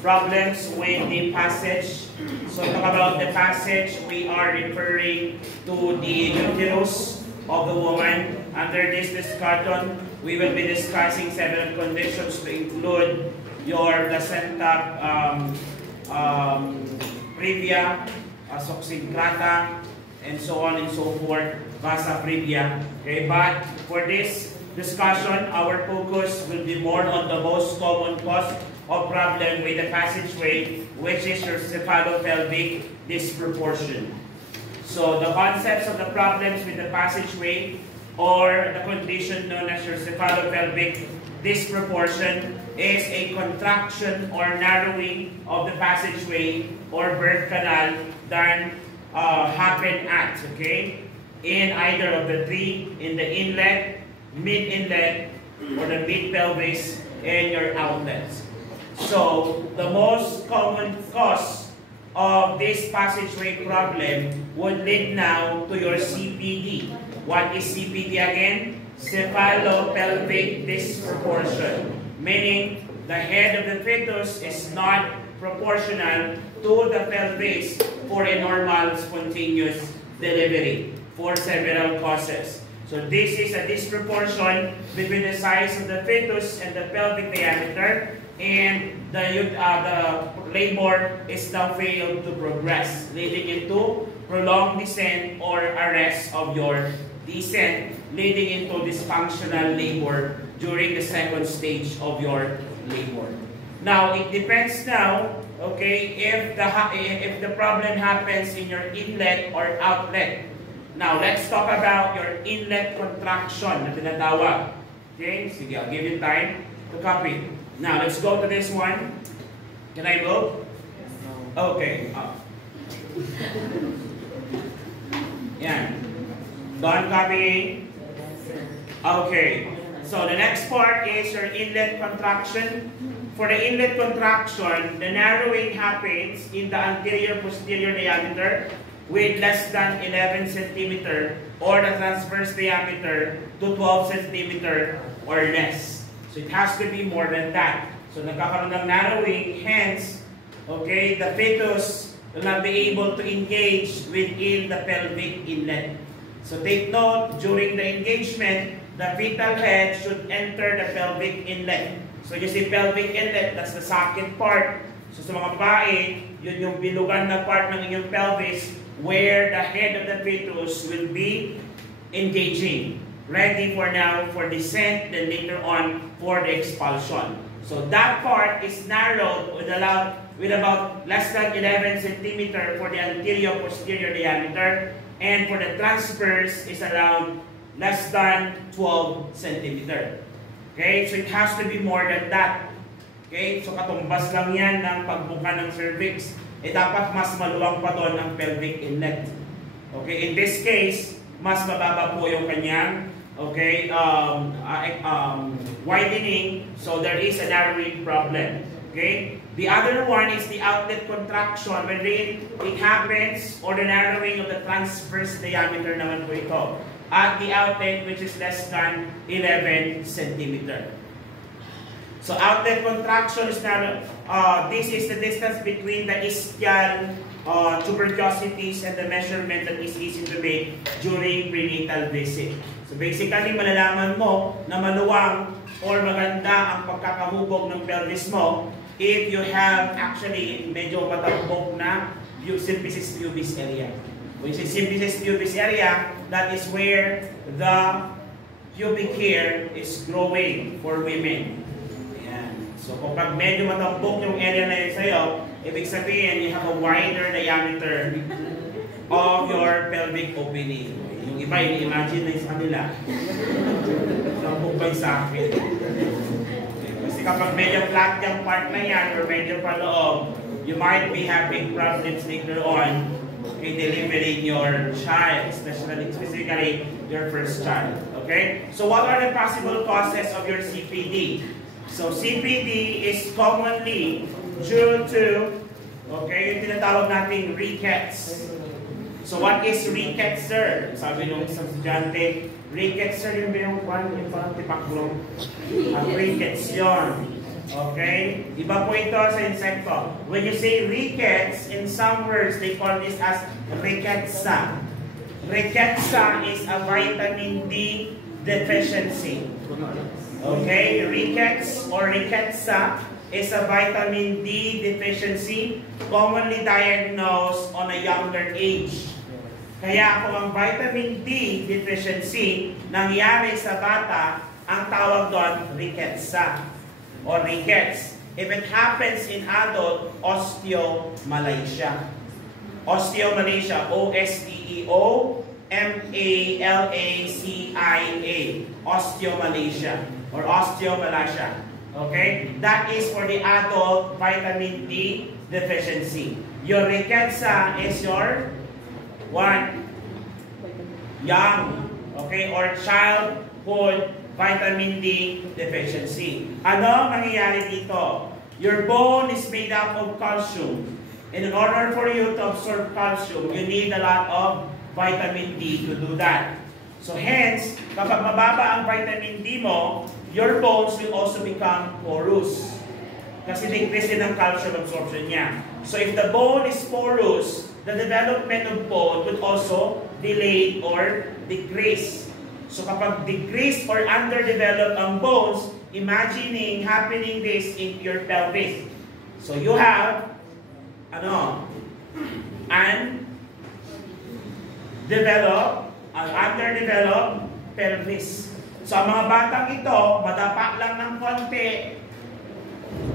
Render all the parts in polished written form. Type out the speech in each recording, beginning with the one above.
problems with the passage. So talk about the passage, we are referring to the uterus of the woman. Under this discussion, we will be discussing several conditions to include your placenta previa, succinata, and so on and so forth, vasa previa. Okay, but for this discussion, our focus will be more on the most common cause of problem with the passageway, which is your cephalopelvic disproportion. So the concepts of the problems with the passageway or the condition known as your cephalopelvic disproportion is a contraction or narrowing of the passageway or birth canal that happen at, okay, in either of the three, in the inlet, mid-inlet, or the mid-pelvis, and your outlets. So the most common cause of this passageway problem would lead now to your CPD. What is CPD again? Cephalopelvic disproportion. Meaning the head of the fetus is not proportional to the pelvis for a normal spontaneous delivery for several causes. So this is a disproportion between the size of the fetus and the pelvic diameter, and the labor is now failed to progress, leading into prolonged descent or arrest of your descent, leading into dysfunctional labor during the second stage of your labor. Now, it depends now, okay, if the problem happens in your inlet or outlet. Now, let's talk about your inlet contraction na tinatawag. Okay, sige, I'll give you time to copy. Now, let's go to this one. Can I move? Okay. Yan. Done copying? Okay. So, the next part is your inlet contraction. For the inlet contraction, the narrowing happens in the anterior-posterior diameter with less than 11 cm or the transverse diameter to 12 cm or less. So it has to be more than that. So nagkakaroon ng narrowing, hence, okay, the fetus will not be able to engage within the pelvic inlet. So take note, during the engagement, the fetal head should enter the pelvic inlet. So you see pelvic inlet, that's the second part. So sa mga babae, yun yung bilugan na part ng inyong pelvis where the head of the fetus will be engaging, ready for now for descent, then later on for the expulsion. So that part is narrowed with about less than 11 cm for the anterior-posterior diameter, and for the transverse is around less than 12 cm. Okay, so it has to be more than that. Okay, so katumbas lang yan ng pagbuka ng cervix. Dapat mas maluwang pa doon ang pelvic inlet. Okay, in this case, mas mababa po yung kanyang, okay, widening, so there is a narrowing problem. Okay, the other one is the outlet contraction, wherein it happens, or the narrowing of the transverse diameter naman po ito, at the outlet which is less than 11 cm. So outlet contraction is now, this is the distance between the ischial tuberosities and the measurement that is easy to make during prenatal visit. So basically, malalaman mo na maluwang or maganda ang pagkakahubog ng pelvis mo if you have actually medyo matambok na symphysis pubis area. Which is symphysis pubis area, that is where the pubic hair is growing for women. So kung pag medyo matambok yung area na yun sa'yo, ibig sabihin, you have a wider diameter of your pelvic opening. Yung iba, ini-imagine na sa kanila. Tambok ba sa akin? Kasi kapag medyo flat yung part na yan, or medyo paloob, you might be having problems later on in delivering your child, specifically your first child. Okay? So what are the possible causes of your CPD? So CPD is commonly due to, okay, yung tinatawag nating rickets. So what is rickets, sir? Sabi nung isang estudyante, rickets, sir, yung parang tipaklong. Ang rickets yun. Okay? Iba po ito sa insekto. When you say rickets, in some words, they call this as ricketsa. Ricketsa is a vitamin D deficiency. Okay? Rickets or ricketsa is a vitamin D deficiency commonly diagnosed on a younger age. Kaya kung ang vitamin D deficiency nangyari sa bata, ang tawag doon ricketsa or rickets. If it happens in adult, osteomalacia. Osteomalacia, O-S-T-E-O-M-A-L-A-C-I-A. Osteomalacia or osteomalacia. Okay? That is for the adult vitamin D deficiency. Your ricketsa is your what? Young. Okay? Or childhood vitamin D deficiency. Ano ang nangyayari dito? Your bone is made up of calcium. And in order for you to absorb calcium, you need a lot of vitamin D to do that. So hence, kapag mababa ang vitamin D mo, your bones will also become porous. Kasi decrease din ang calcium absorption niya. So if the bone is porous, the development of bone would also delay or decrease. So kapag decreased or underdeveloped ang bones, imagining happening this in your pelvis. So you have underdeveloped pelvis. So ang mga batang ito, madapa lang ng konti,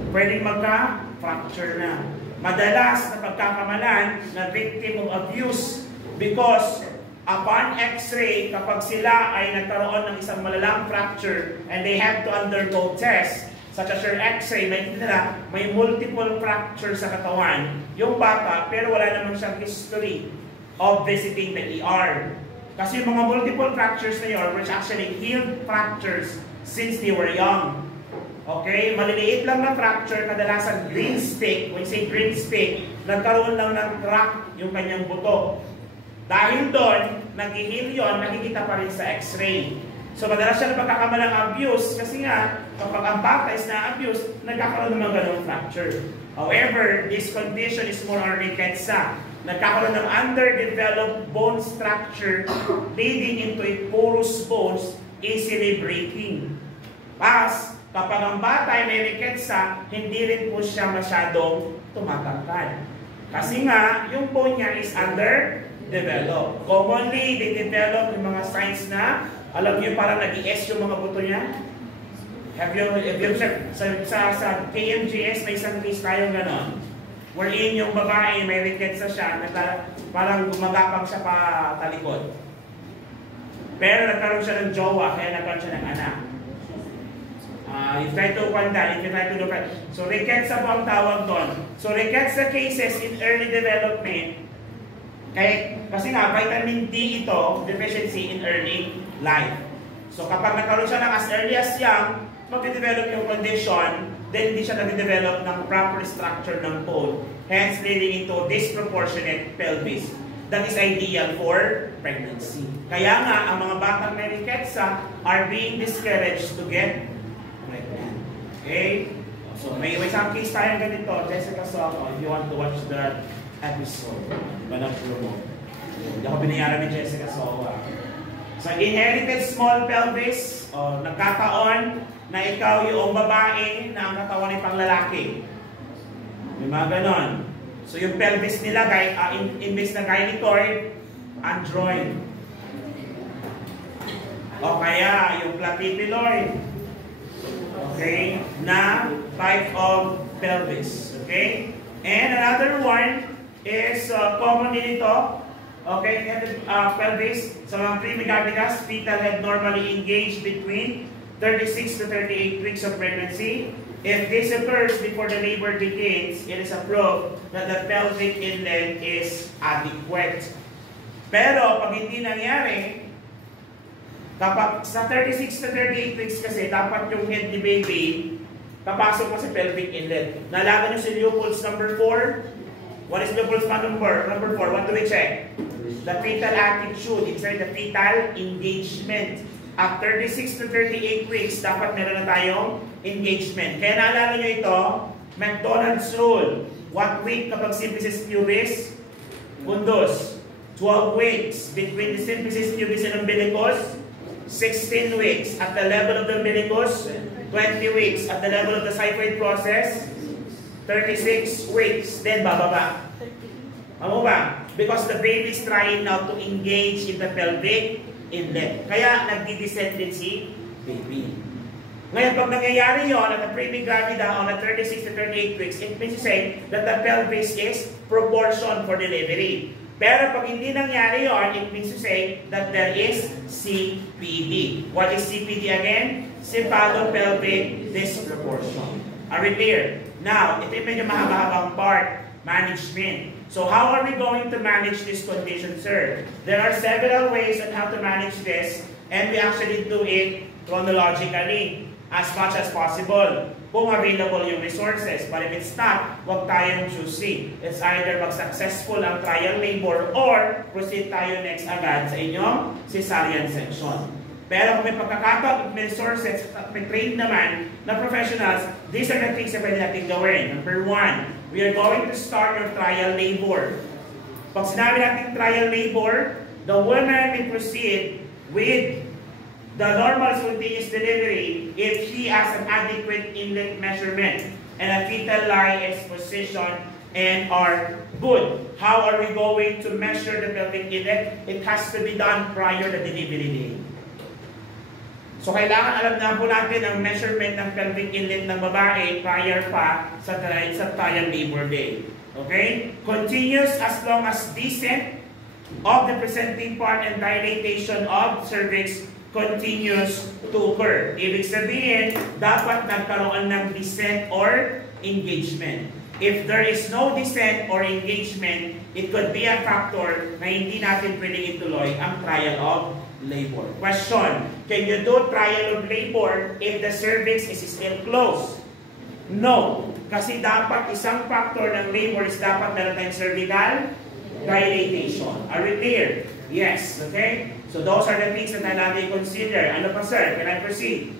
pwedeng magka-fracture na. Madalas na pagkakamalan na victim of abuse because upon x-ray, kapag sila ay nagkaroon ng isang malalang fracture and they have to undergo tests, such as your x-ray, may multiple fracture sa katawan, yung bata, pero wala naman siyang history of visiting the ER. Kasi yung mga multiple fractures na yun, which actually healed fractures since they were young. Okay? Maliliit lang na fracture, kadalasan green stick. When you say green stick, nagkaroon lang ng crack yung kanyang buto. Dahil doon, nag-heal yun, nakikita pa rin sa x-ray. So, madalas siya na pagkakamalang abuse kasi nga, kapag ang bata is na-abuse, nagkakaroon ng ganong fracture. However, this condition is more on ricketsa. Nagkakaroon ng underdeveloped bone structure leading into a porous bones, easily breaking. Pas, kapag ang bata ay may ricketsa, hindi rin po siya masyadong tumatangkad. Kasi nga, yung bone niya is underdeveloped. Commonly, they develop yung mga signs na, alam niyo, parang nag-i-S yung mga buto niya. Have you sa KMGS, may isang case tayo ganon. Wherein yung babae, may ricketsa siya, parang gumagapang siya pa talikod. Pero nagkaroon siya ng jowa, kaya nagkaroon siya ng anak. If you try to do that. So ricketsa po ang tawag doon. So ricketsa cases in early development, kasi nga vitamin D ito, deficiency in early life. So kapag nagkaroon siya ng as early as young, mag-develop yung condition, then hindi siya nag-develop ng proper structure ng bone, hence leading into disproportionate pelvis. That is ideal for pregnancy. Kaya nga, ang mga batang may ricketsa are being discouraged to get pregnant. Okay? So may isang case tayong ganito, Jessica Soto, if you want to watch that episode, manag-promote. Hindi ako binayaran ni Jessica Soto. So inherited small pelvis, nagkataon na ikaw yung babae na ang katawan ay panglalaki. May mga ganon. So yung pelvis nila, imbes na gynecoid, android. O kaya yung platypeloid. Okay? Na type of pelvis. Okay? And another one is common din ito. Okay? Pelvis. Sa mga primigabigas, fetal head normally engaged between 36 to 38 weeks of pregnancy. If this occurs before the labor begins, it is a proof that the pelvic inlet is adequate. Pero pag hindi nangyari, kapag sa 36 to 38 weeks kasi, dapat yung head ni baby, papasok pa sa pelvic inlet. Nalaman nyo si Leopold's number 4? What is Leopold's number 4? What do we check? The fetal attitude. It's the fetal engagement. After 36 to 38 weeks, dapat meron na tayong engagement. Kaya naalala nyo ito, McDonald's rule. What week kapag symphysis pubis? Fundus. 12 weeks between the symphysis pubis and umbilicus. 16 weeks at the level of the umbilicus. 20 weeks at the level of the xiphoid process. 36 weeks. Then bababa. Ano ba? Because the baby is trying now to engage in the pelvic inlet. Kaya nagdi-descend din si baby. Ngayon, pag nangyayari yun at the preemie gravida on the 36 to 38 weeks, it means to say that the pelvis is proportion for delivery. Pero pag hindi nangyari yun, it means to say that there is CPD. What is CPD again? Cephalopelvic disproportion. Are we clear? Now, ito yung medyo mahaba-habang part, management. So how are we going to manage this condition, sir? There are several ways on how to manage this, and we actually do it chronologically as much as possible kung available yung resources. But if it's not, huwag tayong choosy. It's either mag-successful ang trial labor or proceed tayo next agad sa inyong cesarean section. Pero kung may pagkakataon, may resources, at may trained naman na professionals, these are the things na pwede natin gawin. Number one, we are going to start your trial labor. Pag sinabi natin trial labor, the woman will proceed with the normal spontaneous delivery if she has an adequate inlet measurement and a fetal lie is positioned and are good. How are we going to measure the pelvic inlet? It has to be done prior to delivery day. So kailangan alam na po natin ang measurement ng pelvic inlet ng babae prior pa sa trial labor day. Okay? Continuous as long as descent of the presenting part and dilatation of cervix continues to occur. Ibig sabihin, dapat nagkaroon ng descent or engagement. If there is no descent or engagement, it could be a factor na hindi natin pwedeng ituloy ang trial of labor. Question, can you do trial of labor if the cervix is still closed? No. Kasi dapat isang factor ng labor is dapat meron tayong cervical dilatation. Are we clear? Yes. Okay? So those are the things that I natin consider. Ano pa, sir? Can I proceed?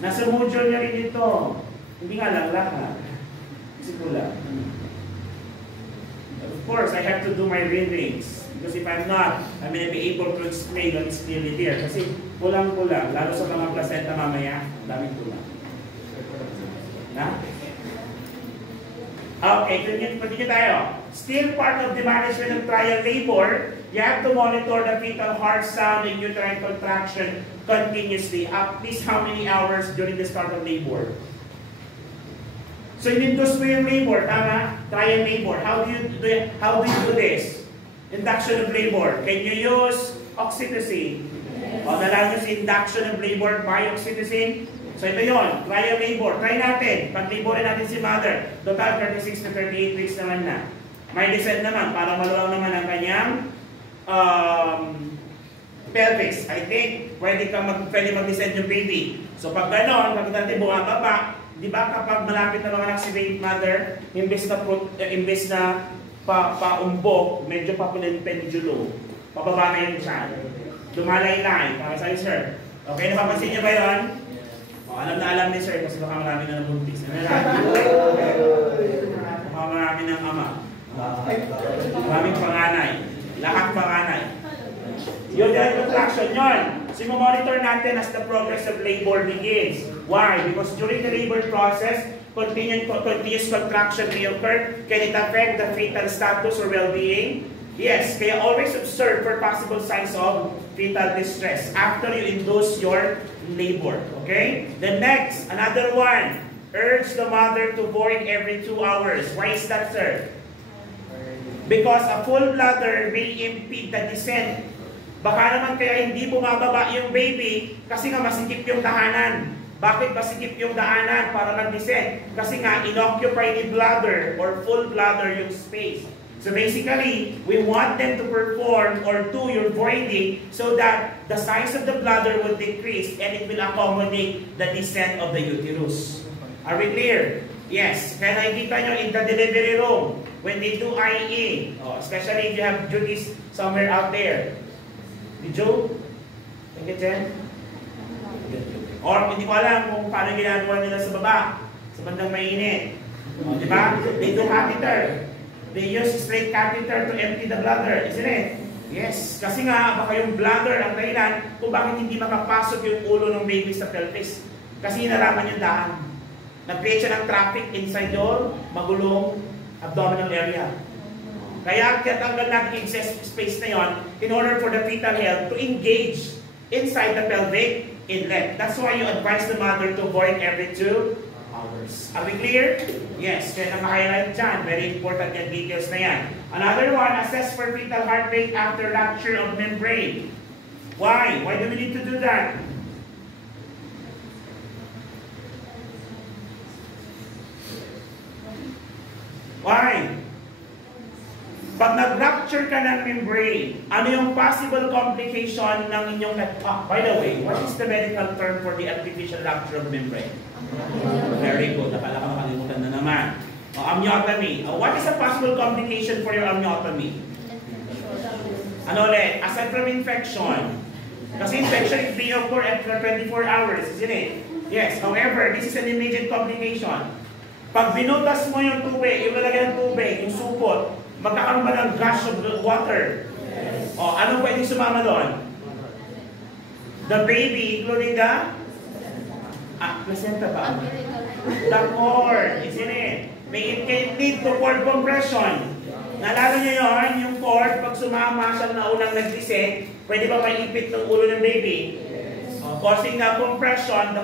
Nasa module niya rin ito. Hindi nga lang lahat. Kasi pula. Of course, I have to do my readings. Because if I'm not, I'm going to be able to explain what is clearly there. Kasi pulang-pula. Lalo sa mga placenta mamaya, daming pulang. Na? Okay, continue tayo. Still part of the management of trial labor, you have to monitor the fetal heart sound and uterine contraction continuously. At least how many hours during the start of labor? So in-induce mo yung labor, tama? Trial labor. How do you do this? Induction of labor. Can you use oxytocin? O nalala nyo si induction of labor by oxytocin? So ito yun, trial labor. Try natin. Pag-laborin natin si mother. Total 36 to 38 weeks naman na. May descent naman para maluwang naman ang kanyang pelvis. I think pwede mag-descend yung baby. So pag gano'n, pag natin bumababa, di ba kapag malapit na mga si baby mother, imbes na paumbok, medyo papulen-pendulo, pababa na yung chan. Lumalay-lay, para sa'yo sir. Okay, napapansin niyo ba yun? Alam na alam ni sir kasi baka marami na nabuntis. Baka marami ng ama. Maraming panganay. Lahat panganay. Yun yung contraction yun. So monitor natin as the progress of labor begins. Why? Because during the labor process, continuous contraction may occur. Can it affect the fetal status or well-being? Yes. Kaya always observe for possible signs of fetal distress after you induce your labor. Okay? The next, another one. Urge the mother to void every 2 hours. Why is that, sir? Because a full bladder may impede the descent. Baka naman kaya hindi bumababa yung baby kasi nga masikip yung dahanan. Bakit masikip yung dahanan para mag-descend? Kasi nga inoccupy ni bladder or full bladder yung space. So basically, we want them to perform or do your voiding so that the size of the bladder will decrease and it will accommodate the descent of the uterus. Are we clear? Yes. Kaya nakikita nyo in the delivery room, when they do IE, especially if you have duties somewhere out there. Did you? Thank you, Jen. Or hindi ko alam kung paano ginagawa nila sa baba, sa bandang mainit. O, di ba? They do catheter. They use straight catheter to empty the bladder, isn't it? Yes. Kasi nga, baka yung bladder ang dahilan kung bakit hindi makapasok yung ulo ng baby sa pelvis. Kasi hinaraman yung daan. Nag-create siya ng traffic inside your magulong abdominal area. Kaya tiyatanggal natin yung excess space na yon in order for the fetal health to engage inside the pelvic inlet. That's why you advise the mother to avoid every 2 hours. Are we clear? Yes. Kaya naka-highlight dyan. Very important yung details na yan. Another one, assess for fetal heart rate after rupture of membrane. Why? Why do we need to do that? Why? Pag nag-rupture ka ng membrane, ano yung possible complication ng inyong... by the way, what is the medical term for the artificial rupture of membrane? Very good. Akala ka makalimutan na naman. Amniotomy. What is a possible complication for your amniotomy? Ano ulit? Aside from infection. Kasi infection may occur after 24 hours, isn't it? Yes. However, this is an immediate complication. Pag binutas mo yung tubig, yung lalagyan ng tubig, yung supot, magkakaroon ba ng gush of water? Yes. O, anong pwedeng sumama doon? The baby, including the... placenta ba? The cord, isn't it? May it can lead to cord compression. Naalala nyo yun, yung cord, pag sumama siya na unang nag-reset, pwede ba maipit ng ulo ng baby? Yes. Causing the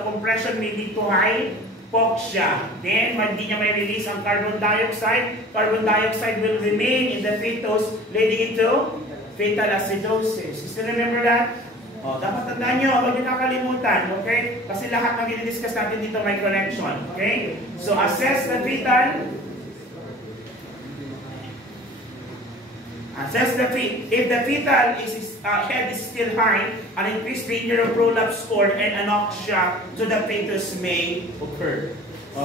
compression may lead to hypoxia. Then, hindi niya may release ang carbon dioxide. Carbon dioxide will remain in the fetus, leading into fetal acidosis. You still remember that? Dapat tandaan nyo, huwag nyo nakalimutan, okay? Kasi lahat ng i-discuss natin dito may connection, okay? So, assess the fetal. If the fetal head is still high, an increased danger of prolapse cord and anoxia to the fetus may occur.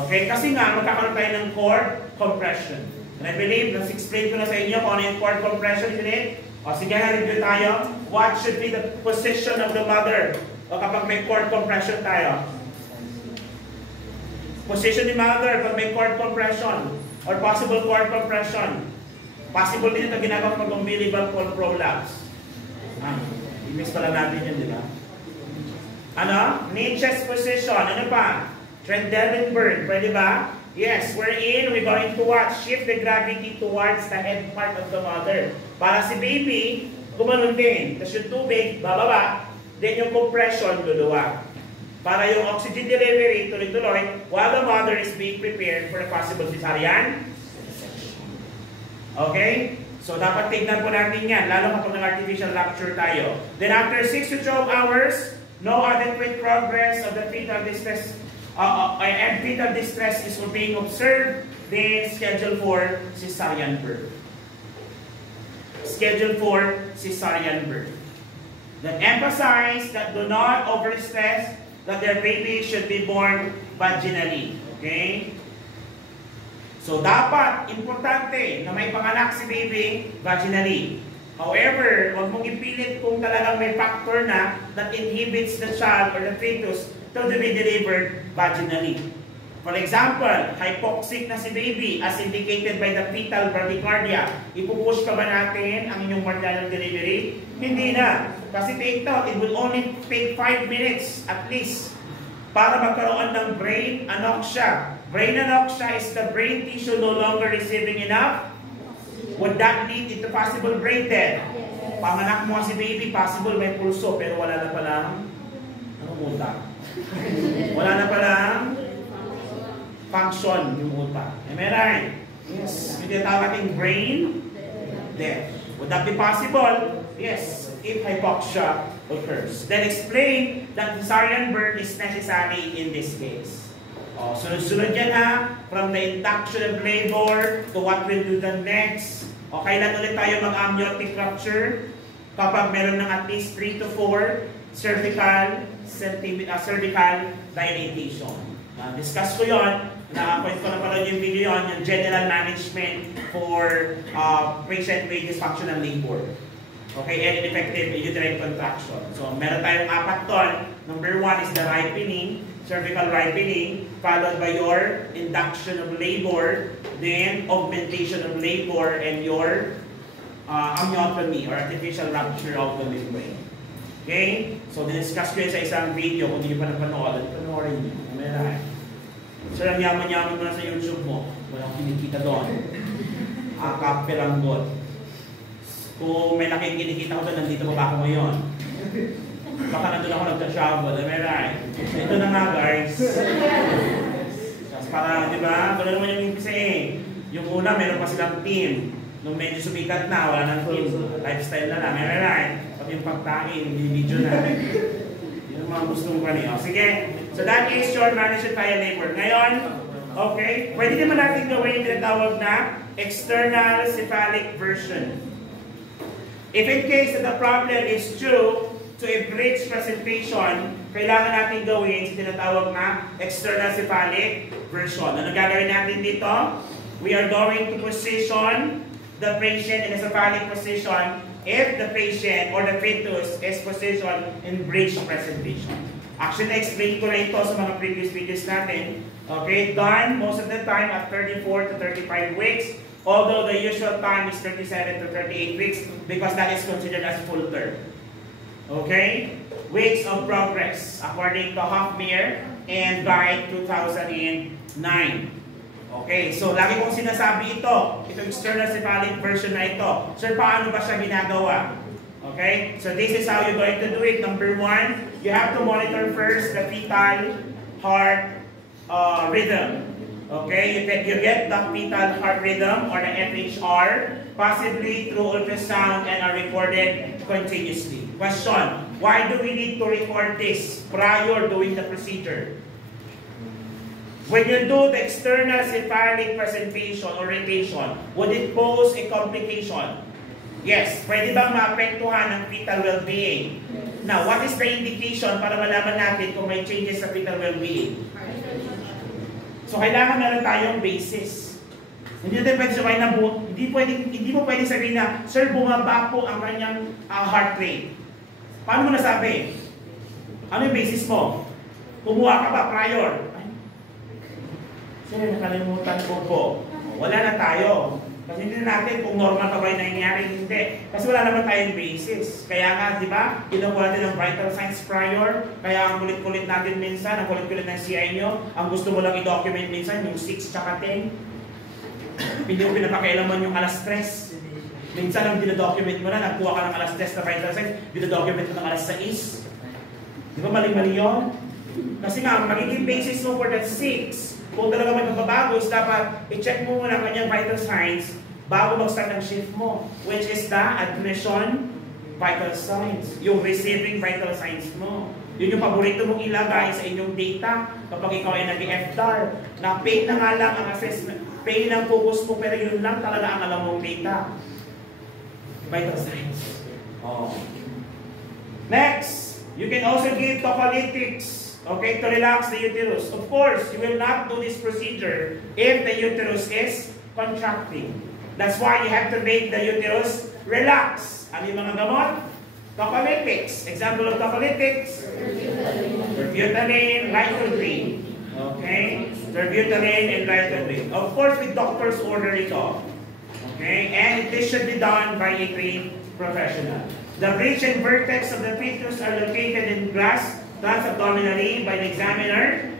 Okay? Kasi nga, magkakaroon tayo ng cord compression. And I believe, nas-explain ko na sa inyo kung ano yung cord compression, isn't it? Sige, review tayo. What should be the position of the mother kapag may cord compression tayo? Position ni mother pag may cord compression or possible cord compression. Possible din ito ginagawa pag umbilical prolapse. I-miss pala natin yun, di ba? Ano? Knee chest position. Ano pa? Trendelenburg. Pwede ba? Yes, we're going to shift the gravity towards the head part of the mother. Para si baby, gumanon din. Tapos yung tubig, bababa. Then yung compression, luluwa. Para yung oxygen delivery, tuloy-tuloy, while the mother is being prepared for a possible cesarean section. Okay? So, dapat tignan po natin yan, lalo kapag nag-artificial rupture tayo. Then after 6 to 12 hours, no adequate progress of the fetal distress and fetal distress is being observed, then schedule for cesarean birth. Schedule for cesarean birth. Then emphasize that do not overstress that their baby should be born vaginally. Okay? So dapat, importante na may panganak si baby vaginally. However, huwag mong ipilit kung talagang may factor na that inhibits the child or the fetus to be delivered vaginally. For example, hypoxic na si baby as indicated by the fetal bradycardia. Ipupush pa ba natin ang inyong maternal delivery? Hindi na. Kasi take note, it will only take 5 minutes at least para magkaroon ng brain anoxia. Brain anoxia is the brain tissue no longer receiving enough. Would that lead into possible brain death? Panganak mo si baby, possible may pulso, pero wala na palang utak. Wala na palang function yung utak. Am I right? Yes. Yung tinatawag nating brain death. Would that be possible? Yes, if hypoxia occurs. Then explain that cesarean birth is necessary in this case. Sunod-sunod yan ha. From the induction of labor to what we'll do the next. Kailan ulit tayo mag-amniotic rupture? Kapag meron ng at least 3 to 4 cervical dilatation. Discuss ko yon. Na-point ko na pala yung video yon, yung general management for patient with dysfunctional labor. Okay, and ineffective uterine contraction. So, meron tayong 4 ton. Number 1 is the ripening, cervical ripening, followed by your induction of labor, then augmentation of labor, and your amniotomy or artificial rupture of the membrane. Okay? So, diniscuss ko yun sa isang video. Kung hindi nyo pa napanood, panoorin nyo. Meron. So, ang yaman-yaman mo na sa YouTube mo. Walang kinikita doon. Akapiranggot. Kung may laking kinikita ko doon, nandito pa ba ako ngayon? Baka nandun ako nagta-travel. Meron. So, ito na nga, guys. Para, di ba? Ito na naman yung umpisa eh. Yung una, meron pa silang team. Nung medyo sumikat na, wala nang team. Lifestyle na lang. Meron. Pati yung pagkain, video na. Yun ang mga gusto mo kanina. Sige. So that is your management via labor. Ngayon, okay, pwede naman natin gawin yung tinatawag na external cephalic version. If in case that the problem is due to a bridge presentation, kailangan natin gawin yung tinatawag na external cephalic version. Ano gagawin natin dito? We are going to position the patient in a cephalic position if the patient or the fetus is positioned in bridge presentation. Actually, na-explain ko na ito sa mga previous videos natin. Okay, done most of the time at 34 to 35 weeks, although the usual time is 37 to 38 weeks because that is considered as full term. Okay, weeks of progress according to Hoffmeyer and Guide 2009. Okay, so lagi kong sinasabi itong external cephalic version na ito. Sir, paano ba siya ginagawa? Okay, so this is how you're going to do it. Number 1, you have to monitor first the fetal heart rhythm. Okay, you get the fetal heart rhythm or the FHR possibly through ultrasound and are recorded continuously. Question, why do we need to record this prior doing the procedure? When you do the external cephalic presentation or rotation, would it pose a complication? Yes. Pwede bang maapektuhan ang fetal well-being? Now, what is the indication para malaman natin kung may changes sa fetal well-being? So, kailangan meron tayong basis. Hindi natin pwede sabihin na hindi mo pwede sabihin na, Sir, bumaba po ang kanyang heart rate. Paano mo nasabi? Ano yung basis mo? Kumuha ka ba prior? Sir, nakalimutan ko po. Wala na tayo. Kasi hindi natin kung normal pa ba yung nangyayari, hindi. Kasi wala naman tayong basis. Kaya nga, di ba, kinuha natin ang vital signs prior. Kaya ang kulit-kulit natin minsan, ang kulit-kulit ng CI nyo, ang gusto mo lang i-document minsan, yung 6 tsaka 10. Hindi mo pinapakailaman yung alas 3. Minsan ang dinadocument mo na, nagkuha ka ng alas 3 na vital signs, dinadocument mo ng alas 6. Di ba mali-mali yun? Kasi nga, ang magiging basis mo for that 6, kung talaga may pagbabago, is dapat i-check mo muna ang kanyang vital signs bago mag-start ang shift mo, which is the admission vital signs, yung receiving vital signs mo. Yun yung paborito mong ilagay sa inyong data kapag ikaw ay nag-FDAR. Na paid na nga lang ang assessment, paid ang focus mo, pero yun lang talaga ang alam mong data. Vital signs. Oh. Next, you can also give tocolytics. Okay, to relax the uterus. Of course, you will not do this procedure if the uterus is contracting. That's why you have to make the uterus relax. Ano yung mga gamot? Tocolytics. Example of tocolytics? Terbutaline, Lidocaine. Okay? Terbutaline and Lidocaine. Of course, with doctor's order ito. Okay? And this should be done by a trained professional. The bridge and vertex of the fetus are located in transabdominally by the examiner,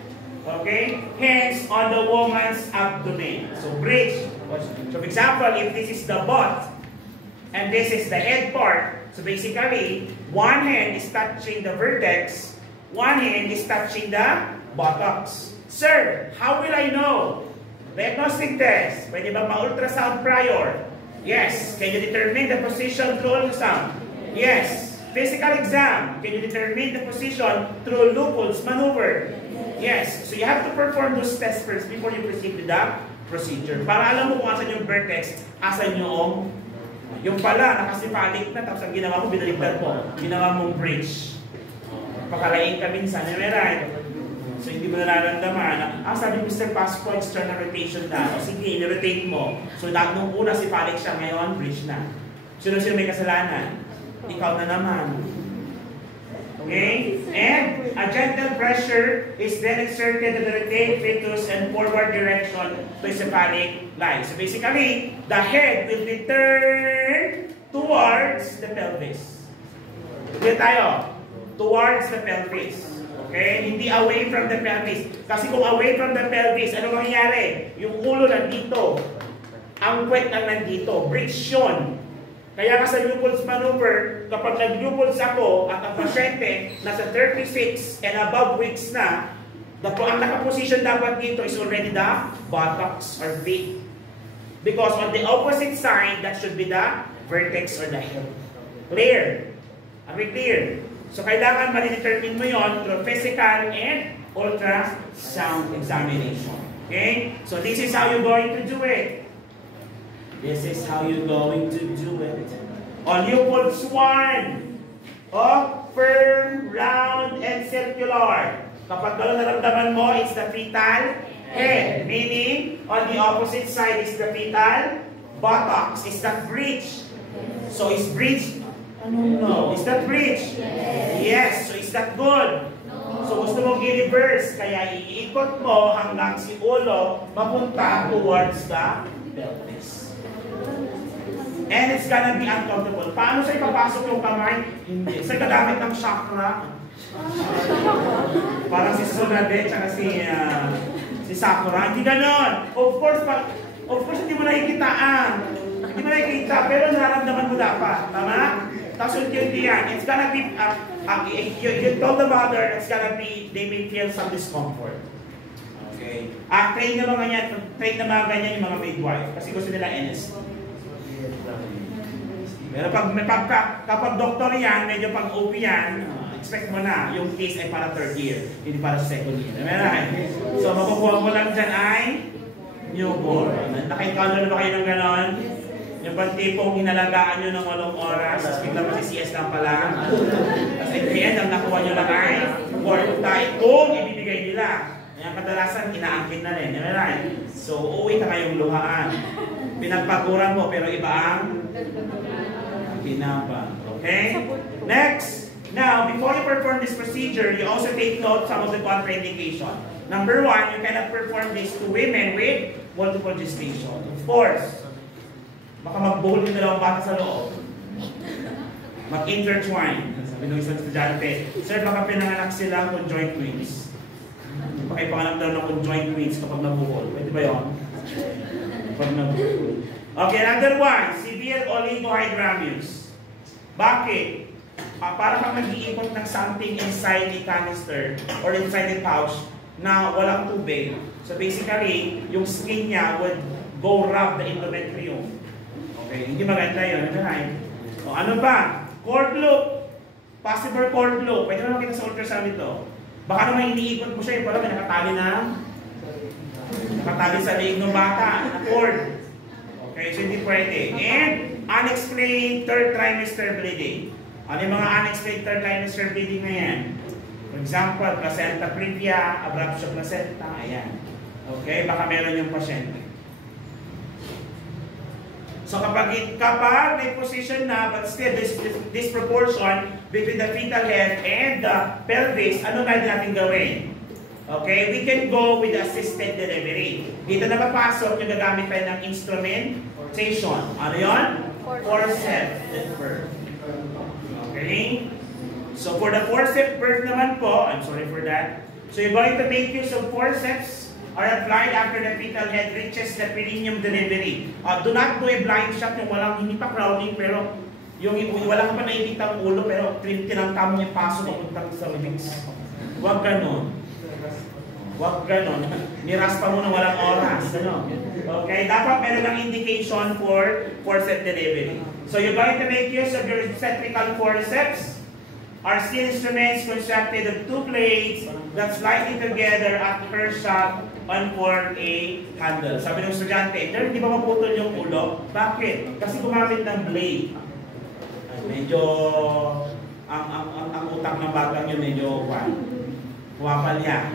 okay? Hence, on the woman's abdomen. So, bridge. So, for example, if this is the butt, and this is the head part, so basically, one hand is touching the vertex, one hand is touching the buttocks. Sir, how will I know? Diagnostic test. Pwede ba ma-ultrasound prior? Yes. Can you determine the position through ultrasound? Yes. Physical exam, can you determine the position through Lupul's maneuver? Yes. So you have to perform those tests first before you proceed with the procedure. Para alam mo kung asan yung vertex, asan yung pala, nakasipalik na, tapos ang ginawa mo, binaligtad mo. Ginawa mong bridge. Pakalain ka minsan, right? So hindi mo nararamdaman. Sabi ni Mr. Pasco, external rotation na. O sige, i-rotate mo. So nung una sipalik siya, ngayon bridge na. Sino may kasalanan? Ikaw na naman. Okay? And a gentle pressure is then exerted to the retained fetus and forward direction to cephalic line. So basically, the head will be turned towards the pelvis. Ulit tayo. Towards the pelvis. Okay? Hindi away from the pelvis. Kasi kung away from the pelvis, ano mangyayari? Yung ulo nandito. Ang kwet lang nandito. Bridge yun. Kaya ka sa Newpol's maneuver, kapag nag-Newpol's ako at ang pasyente nasa 36 and above weeks na, ang nakaposition dapat dito is already the buttocks or feet. Because on the opposite side, that should be the vertex or the hip. Clear? Are we clear? So kailangan ma-determine mo yon through physical and ultrasound examination. Okay? So this is how you're going to do it. This is how you're going to do it. On Newpol's 1, firm, round, and circular. Kapag gano'n naramdaman mo, it's the fetal head. Meaning, on the opposite side is the fetal buttocks. Is that bridge? So is bridge? No. Is that bridge? Yes. So is that good? So gusto mong i-reverse, kaya iikot mo hanggang si ulo mapunta towards the pelvis. And it's gonna be uncomfortable. Paano sa'yo papasok yung kamay? Hindi. Sa'yo gagamit ng chakra. Parang si Tsunade, tsaka si Sakura. Hindi ganon. Of course, hindi mo nakikitaan. Hindi mo nakikita, pero nararamdaman mo dapat. Tama? Tapos unti-unti yan. It's gonna be, you told the mother, it's gonna be, they may feel some discomfort. Okay? Train na mga ganyan yung mga midwife. Kasi gusto nila NS. Pero kapag doktor yan, medyo pang OP yan, expect mo na, yung case ay para 3rd year, hindi para sa 2nd year. So makukuha mo lang dyan ay newborn. Nakikalo na ba kayo ng ganon? Yung pantipong inalagaan nyo ng 8 oras, tapos bigla mag-CS lang pala. Tapos at the end, ang nakuha nyo lang ay 4 tayo kung ibibigay nila. Kaya kadalasan, inaangkin na rin. So uuwi ka kayong luhaan. Pinagpaguran mo, pero iba ang pinapa. Okay? Next. Now, before you perform this procedure, you also take note some of the contraindication. Number 1, you cannot perform this to women with multiple gestation. Of course, baka mag-bowl yung dalawang bata sa loob. Mag-intertwine. Sabi nung isang estudyante, Sir, baka pinanganak sila conjoint twins. Baka ipanganak daw ng conjoint twins kapag nabuhol. Pwede ba yun? Kapag nabuhol. Okay, another 1, severe oligohydramnios. Bakit? Para kang nag-iikot ng something inside the canister or inside the pouch na walang tubig. So basically, yung skin niya would go rub the endometrium. Okay, hindi maganda yun. O ano ba? Cord loop. Possible cord loop. Pwede naman kita sa ultrasound ito. Baka naman iniikot mo siya, parang may nakatali sa leeg ng bata na cord. Okay, so hindi pwede. And unexplained 3rd trimester bleeding. Ano yung mga unexplained 3rd trimester bleeding na yan? For example, placenta previa, abruptio placenta, ayan. Okay, baka meron yung pasyente. So kapag may position na, but still this proportion between the fetal head and the pelvis, ano na natin gawin? Okay, we can go with assisted delivery. Dito na papasok yung gagamit tayo ng instrumentation. Ano yun? Forceps birth. Okay? So for the forceps birth naman po, I'm sorry for that. So you're going to make use of forceps are applied after the fetal head reaches the perineum delivery. Do not do a blind shot yung hindi pa crowding, pero yung wala ka pa nakikita ang ulo, pero tinangka mo yung paso papuntang sa ribs. Huwag ganon. Huwag ganon. Niraspa mo na walang oras. Ano? Okay? Dapat meron ng indication for forceps delivery. So you're going to make use of your centrical forceps. Are steel instruments constructed of 2 blades that slide together at per shot and form a handle. Sabi ng estudyante, hindi ba maputol yung ulo? Bakit? Kasi gumamit ng blade. Medyo, ang utak ng batang yun medyo huwapal niya.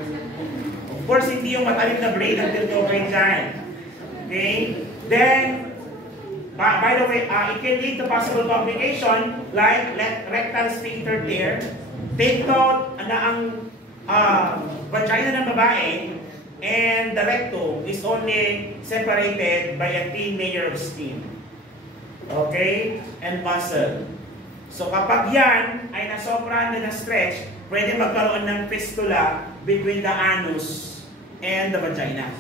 Of course, hindi yung matalim na blade until the grade giant. Okay? Then, by the way, it can lead to possible complication like rectal sphincter tear. Take note na ang vagina ng babae and the rectum is only separated by a thin layer of skin. Okay? And muscle. So kapag yan ay nasobrahan na na-stretch, pwede magkaroon ng fistula between the anus and the vagina.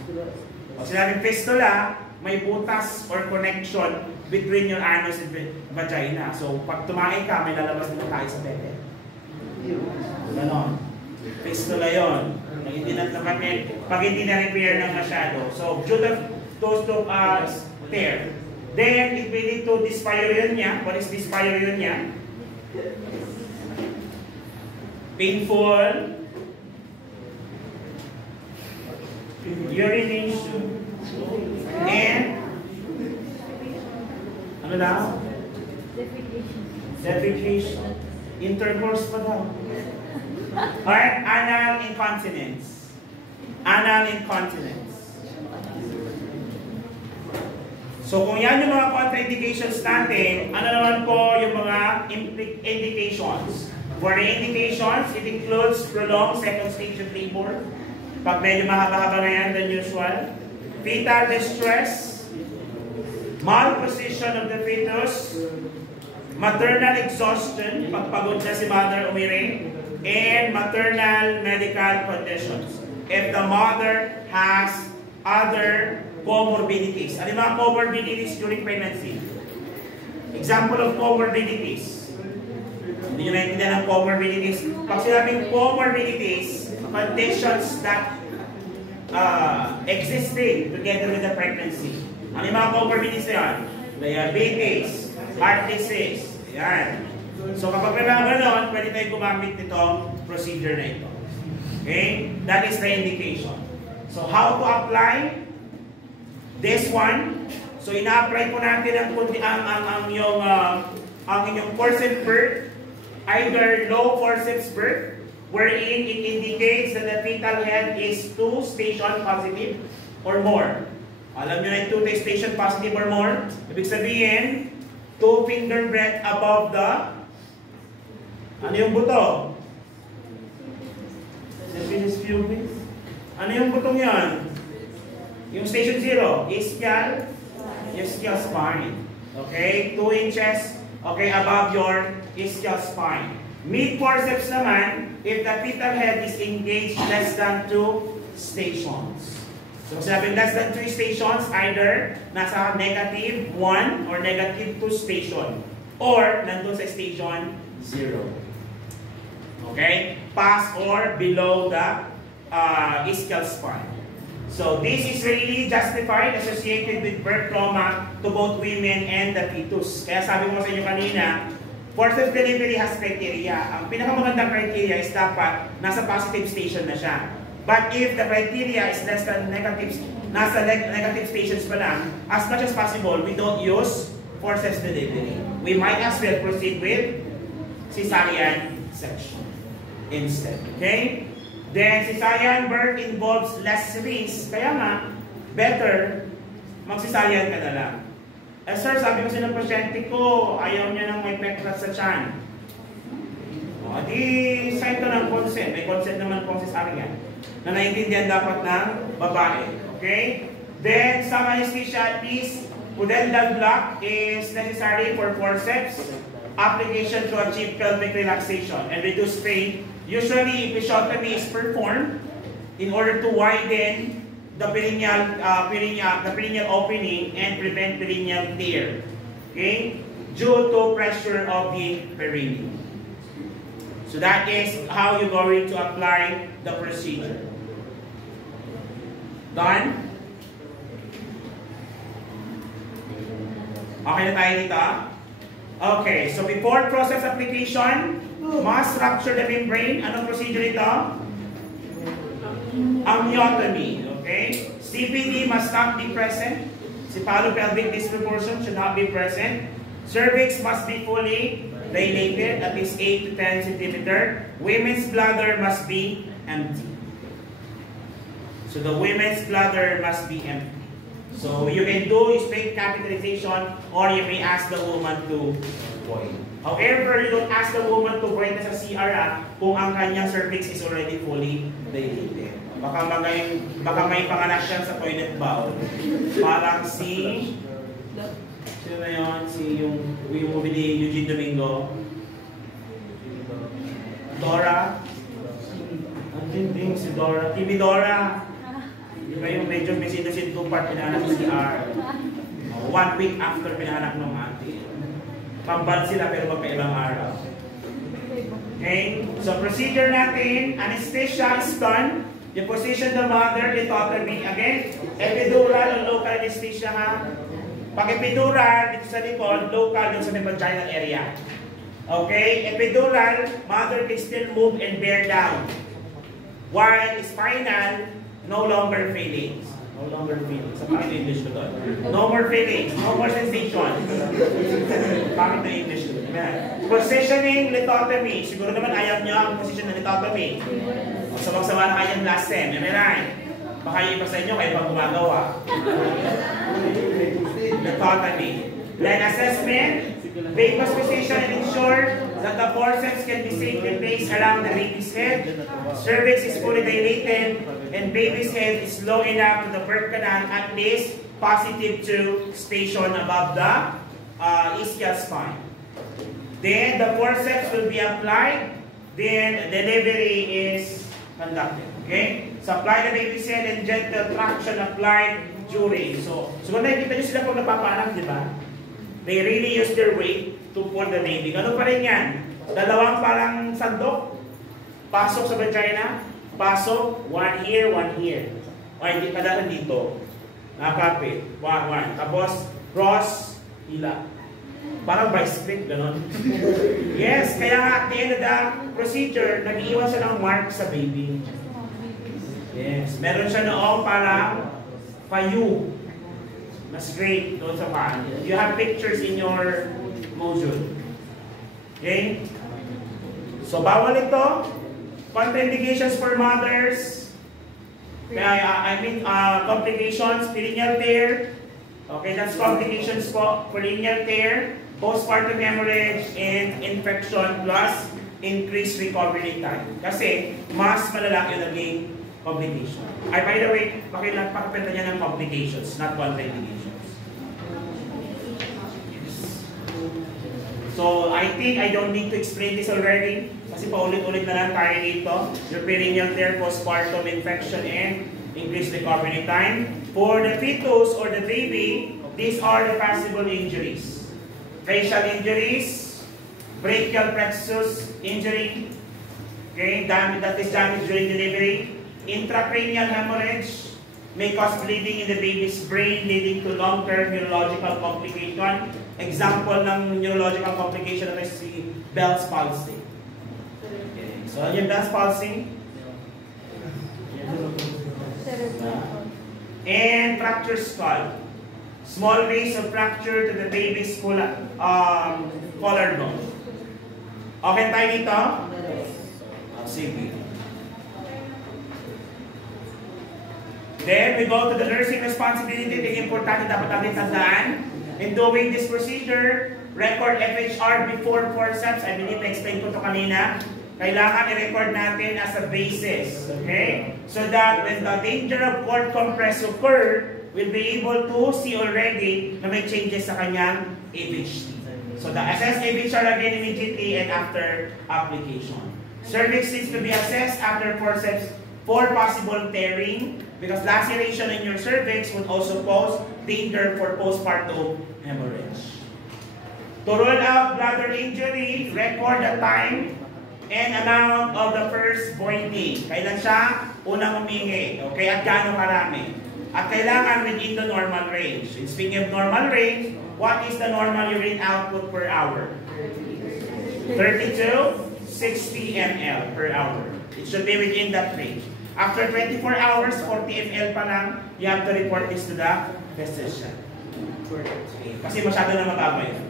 O sinabing fistula, may butas or connection between your anus and vagina. So pag tumae ka, may lalabas na tayo sa bebe. Ganon. Fistula yun. Pag hindi na-repair ng masyado. So due to those two tear. Then, it will lead to dyspareunia. What is dyspareunia? Painful urination and ano daw? Defecation. Intercourse pa daw. Alright, anal incontinence. Anal incontinence. So kung yan yung mga contraindications natin, ano naman po yung mga indications? For the indications, it includes prolonged second stage of labor. Pag medyo mahaba-haba na yan than usual. Fetal distress. Malposition of the fetus. Maternal exhaustion. Pagpagod na si mother umiri. And maternal medical conditions. If the mother has other comorbidities. Ano yung mga comorbidities during pregnancy? Example of comorbidities. Hindi nyo naintindihan ang comorbidities. Pag sinabing comorbidities, conditions that existing together with the pregnancy. Ano yung mga comorbidities na yan? Diabetes, heart disease. Yan. So kapag may mga ganon, pwede tayo gumamit nitong procedure na ito. Okay? That is the indication. So how to apply this one? So ina-apply po natin ang inyong forceps birth, either low forceps birth, wherein it indicates that the fetal head is 2 station positive or more. Alam nyo na yung 2 station positive or more? Ibig sabihin, 2 finger breadth above the ano yung buto? Symphysis pubis? Ano yung butong yan? Yung station 0, ischial spine. Okay? 2 inches, okay, above your ischial spine. Mid-forceps naman, if the fetal head is engaged less than 2 stations. So, sabi less than 3 stations, either nasa negative 1 or negative 2 station. Or, nandun sa station 0. Okay? Past or below the ischial spine. So, this is really justified, associated with birth trauma to both women and the fetus. Kaya sabi ko sa inyo kanina, forceps delivery has criteria. Ang pinakamagandang criteria is dapat nasa positive station na siya. But if the criteria is less than negative, nasa negative stations pa lang, as much as possible, we don't use forceps delivery. We might as well proceed with cesarean section instead. Okay? Then, cesarean birth involves less risk. Kaya nga, better mag-cesarean ka na lang. Eh sir, sabi ko ng pasyente ko, ayaw niya nang may peklat sa tiyan. O, di, sign to ng consent. May consent naman pong cesarean na naiintindihan dapat ng babae. Okay? Then, some anesthesia is pudendal block is necessary for forceps application to achieve pelvic relaxation and reduce pain. Usually, episiotomy is performed in order to widen the perineal opening and prevent perineal tear. Okay? Due to pressure of the perineum. So that is how you're going to apply the procedure. Done? Okay na tayo dito? Okay, so before process application, must rupture the membrane. Anong procedure ito? Amniotomy. Okay? CPD must not be present. Cephalopelvic disproportion should not be present. Cervix must be fully dilated, at least 8 to 10 centimeter. Women's bladder must be empty. So the women's bladder must be empty. So you can do straight capitalization, or you may ask the woman to void. However, you don't ask the woman to void na sa CR kung ang kanyang cervix is already fully dilated. Baka may panganak siya sa toilet bowl. Parang sino na yun? Yung movie ni Eugene Domingo. Dora. Ang tinding si Dora. Kimi Dora. Yung medyo may sinusin 2 part pinanganak si CR. 1 week after pinanganak ng auntie. Pambal sila pero magkaibang araw. Okay? So procedure natin, anesthesia is done. You position the mother, lithotomy. Again, epidural o local anesthesia ha. Pag epidural, dito sa likod, local dito sa may vaginal area. Okay? Epidural, mother can still move and bear down. While spinal, no longer feelings. No longer feelings. Sa pakit na English ko doon. No more feelings. No more sensation. Pakit na English ko doon. Positioning, lithotomy. Siguro naman ayaw nyo ang position ng lithotomy. Sabang-sama na kayang last sem. Am I right? Baka yung iba sa inyo kayo pang gumagawa. Lithotomy. Then assessment. Baby's position and ensure that the forceps can be safely placed around the baby's head. Cervix is fully dilated and baby's head is low enough to the birth canal, at least positive to station above the ischial spine. Then the forceps will be applied. Then delivery is conducted. Okay? So apply the baby's head and gentle traction applied during. So nakikita nyo sila pag napapanak, di ba? They really use their weight to pull the baby. Ano pa rin yan? Dalawang parang sandok. Pasok sa vagina. Pasok. 1 here, 1 here. O hindi pa datan dito. Nakapit. 1. Tapos, cross, hila. Parang bicycle, gano'n. Yes, kaya at the end of the procedure, nag-iwan siya ng mark sa baby. Yes, meron siya noong parang payu. Mas great doon sa paan. You have pictures in your module. Okay? So, bawal ito. Contraindications for mothers. Complications, perineal tear. Okay, that's complications for perineal tear, postpartum hemorrhage, and infection plus increased recovery time. Kasi, mas malalaki yung naging complication. Ay, by the way, pakipenta niya ng complications, not contraindications. So, I think I don't need to explain this already. Kasi paulit-ulit na lang tayo dito. Your perineal tear, postpartum infection, and increased recovery time. For the fetus or the baby, these are the possible injuries. Facial injuries, brachial plexus injury, okay, that is damage during delivery. Intracranial hemorrhage may cause bleeding in the baby's brain leading to long-term neurological complication. Example ng neurological complication na si Bell's palsy. Okay. So, yung Bell's palsy. And fracture skull. Small base of fracture to the baby's collarbone. Okay tayo dito? Sige. Then we go to the nursing responsibility. Ito importante dapat natin tandaan. In doing this procedure, record FHR before forceps. I believe na-explain ko ito kanina. Kailangan i-record natin as a basis. Okay? So that when the danger of cord compress occur, we'll be able to see already na may changes sa kanyang AHT. So the assess AHR again immediately and after application. Cervix needs to be assessed after forceps for possible tearing because laceration in your cervix would also pose danger for postpartum hemorrhage. To rule out bladder injury, record the time and amount of the first voiding. Kailan siya unang humingi? Okay, at gaano karami? At kailangan within the normal range. And speaking of normal range, what is the normal urine output per hour? 30 to 60 ml per hour. It should be within that range. After 24 hours, 40 ml pa lang, you have to report this to the physician. Kasi masyado na mababa yun.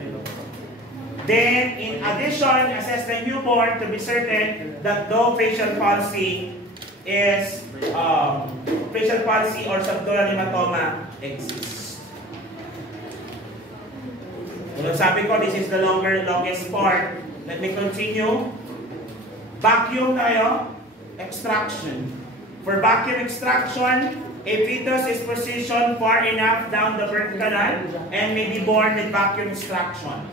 Then, in addition, assess the newborn to be certain that no facial palsy is or subdural hematoma exists. So sabi ko, this is the longest part. Let me continue. Vacuum tayo. Extraction. For vacuum extraction, a fetus is positioned far enough down the birth canal and may be born with vacuum extraction.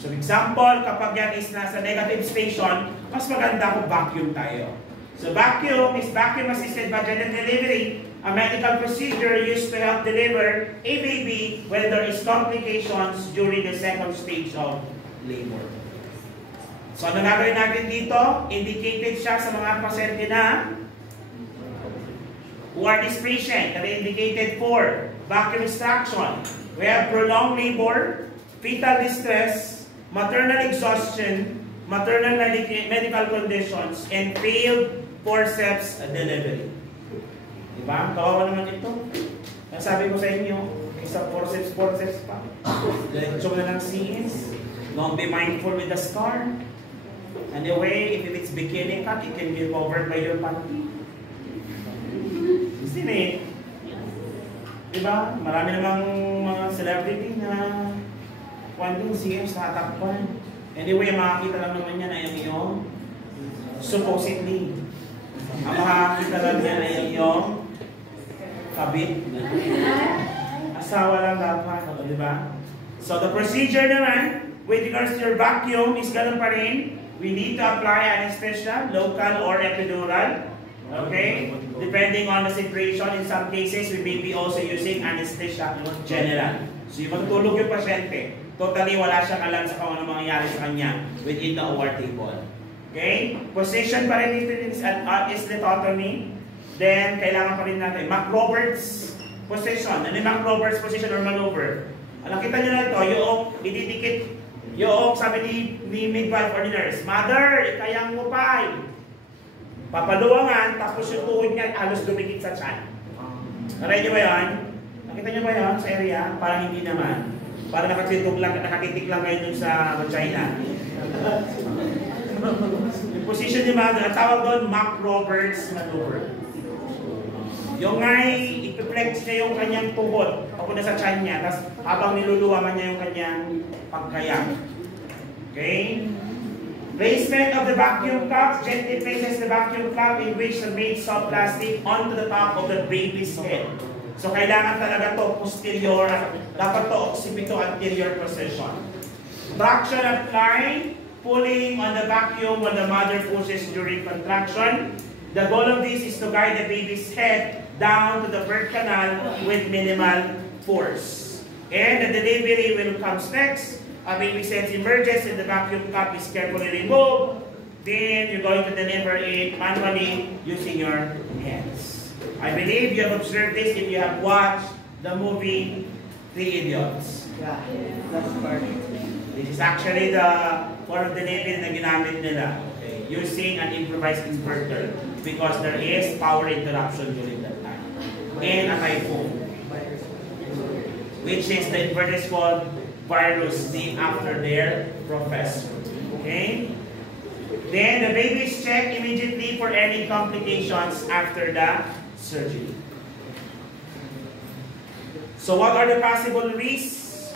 So example, kapag yan is nasa negative station, mas maganda kung vacuum tayo. So vacuum is vacuum-assisted vaginal delivery, a medical procedure used to help deliver a baby when there is complications during the second stage of labor. So ano gagawin natin dito? Indicated siya sa mga pasyente na who are patient, that indicated for vacuum extraction. We have prolonged labor, fetal distress, maternal exhaustion, maternal medical conditions, and failed forceps delivery. Diba? Kawawa naman ito. Sabi ko sa inyo, isa forceps pa. Diretso mo na ng CS. Don't be mindful with the scar. And the way, if it's bikini cut, it can be covered by your panty. Isn't it? Diba? Marami namang mga celebrity na kwanting CS tatakpan. Anyway, makakita lang naman yan ay yung supposedly. Ang makakita lang yan ay yung kabit. Asawa lang dapat. Diba? So the procedure naman, with regards to your vacuum, is ganun pa rin. We need to apply anesthesia, local or epidural. Okay? Depending on the situation, in some cases, we may be also using anesthesia general. So yung magtulog yung pasyente, totally wala siyang alam sa kung ano mangyayari sa kanya within the OR table. Okay? Position pa rin dito is lithotomy. Then, kailangan pa rin natin. McRoberts position. Ano yung McRoberts position or maneuver? Nakita nyo na ito, yung ididikit, yung sabi ni midwife or nurse, Mother, kayang mo pa. Papaluwangan, tapos yung tuhod niya halos dumikit sa tiyan. Naray nyo ba yan? Nakita nyo ba yan sa area? Parang hindi naman. Parang nakatitik lang kayo dun sa vagina. Yung position ni Mother, ang tawag doon, McRoberts maneuver. Yung ngay, ipiplex niya yung kanyang tuhod papunta sa tiyan niya, tapos habang niluluwaman niya yung kanyang pagkayak. Okay? Placement of the vacuum cup. Gently places the vacuum cup in which the made soft plastic onto the top of the baby's head. So kailangan talaga to posterior, dapat to occipito anterior position. Traction applied, pulling on the vacuum when the mother pushes during contraction. The goal of this is to guide the baby's head down to the birth canal with minimal force. And the delivery when it comes next, a baby sense emerges and the vacuum cup is carefully removed. Then you're going to deliver it manually using your hands. I believe you have observed this if you have watched the movie Three Idiots. Yeah, that's part. This is actually the form of delivery na ginamit nila. Okay. Using an improvised inverter because there is power interruption during that time. And a typhoon, which is the inverter is called virus, named after their professor. Okay? Then the baby is checked immediately for any complications after the surgery. So what are the possible risks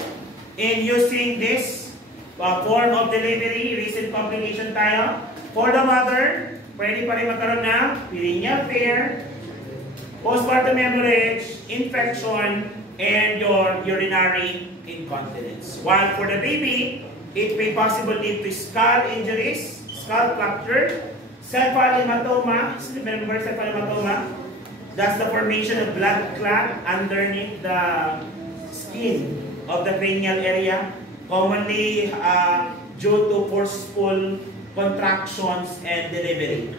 in using this form of delivery? Recent complication tayo. For the mother, pwede pa rin magkaroon ng perineal tear, postpartum hemorrhage, infection, and your urinary incontinence. While for the baby, it may possibly lead to skull injuries, skull fracture, cephalohematoma. Remember cephalohematoma? That's the formation of blood clot underneath the skin of the cranial area, commonly due to forceful contractions and delivery.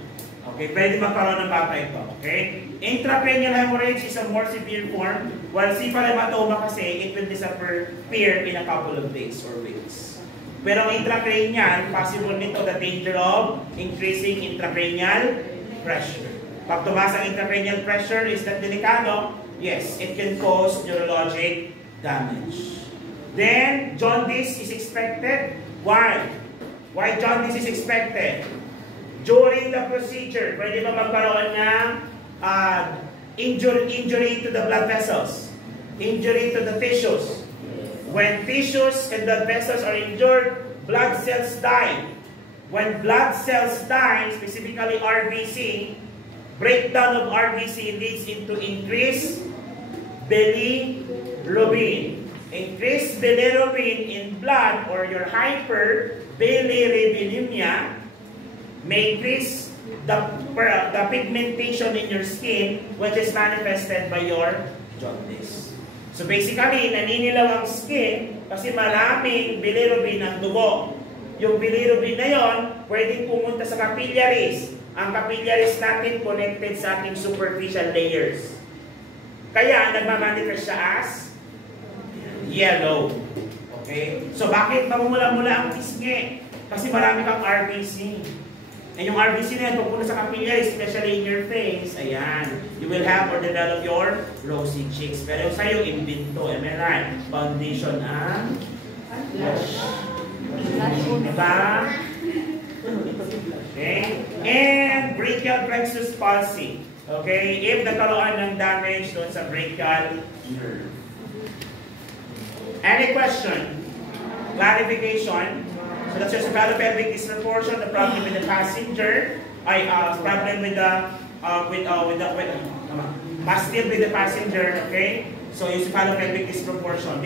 Okay, pwede magkaroon ng bata ito. Okay? Intracranial hemorrhage is a more severe form, while cephalohematoma kasi, it will disappear in a couple of days or weeks. Pero ang intracranial, possible nito the danger of increasing intracranial pressure. Pag tumaas ang intracranial pressure, is that delikado? Yes, it can cause neurologic damage. Then, jaundice is expected. Why? Why jaundice is expected? During the procedure, pwede ba magkaroon ng injury to the blood vessels? Injury to the tissues? When tissues and blood vessels are injured, blood cells die. When blood cells die, specifically RBC, breakdown of RBC leads into increased bilirubin. Increased bilirubin in blood or your hyperbilirubinemia may increase the pigmentation in your skin, which is manifested by your jaundice. So basically, naninilaw ang skin kasi maraming bilirubin ang dugo. Yung bilirubin na yon, pwedeng pumunta sa capillaries. Ang capillaries natin connected sa ating superficial layers. Kaya, nagmamanifest siya as yellow. Okay? So, bakit mamumula-mula ang pisngi? Kasi marami kang RBC. And yung RBC na yan, pupunta sa capillaries, especially in your face, ayan. You will have or develop your rosy cheeks. Pero sa'yo, imbinto, am I right? Foundation ang blush. Diba? Okay? And brachial plexus palsy. Okay? If nagkaroon ng damage doon sa brachial nerve. Any question? Clarification? So that's your cephalopelvic disproportion, the problem with the passenger, problem with the still with the passenger, okay? So yung cephalopelvic disproportion.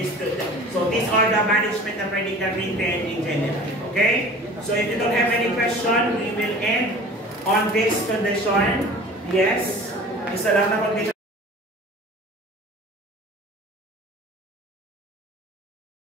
So these are the management na pwede ka written in general, okay? So if you don't have any question, we will end on this condition. Yes, isa lang na condition.